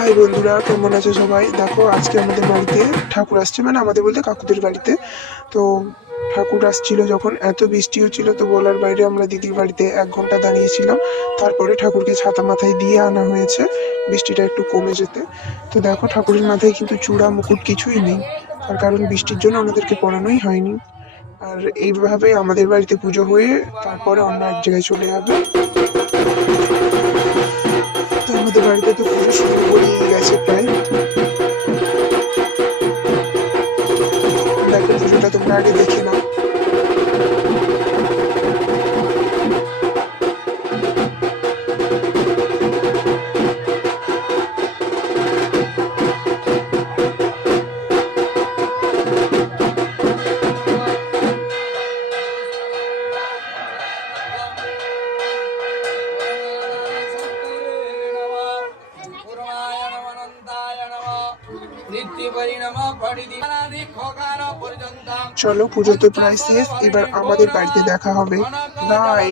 High বন্ধুরা, কেমন আছো সবাই? দেখো আজকে আমাদের বাড়িতে ঠাকুর আসছে, মানে আমাদের বলতে কাকুদের বাড়িতে। তো ঠাকুর আসছিল যখন এত বৃষ্টি হচ্ছিল, তো বলার বাইরে আমরা দিদির বাড়িতে 1 ঘন্টা দাঁড়িয়েছিলাম। তারপরে ঠাকুরকে ছাতা মাথায় দিয়ে আনা হয়েছে বৃষ্টিটা একটু কমে যেতে। তো দেখো ঠাকুরের মাথায় কিন্তু চূড়া মুকুট কিছুই নেই, তার কারণ বৃষ্টির জন্য ওনাদেরকে পরানোই হয়নি। আর এইভাবে আমাদের বাড়িতে পুজো হয়ে তারপরে অন্য এক জায়গায় চলে যাবে। তো আমাদের বাড়িতে তো পুজো শুরু করেই গেছে প্রায়। দেখো পুজোটা তোমরা আগে দেখে নাও। চলো পুজো তো প্রায় শেষ, এবার আমাদের বাড়িতে দেখা হবে। বাই।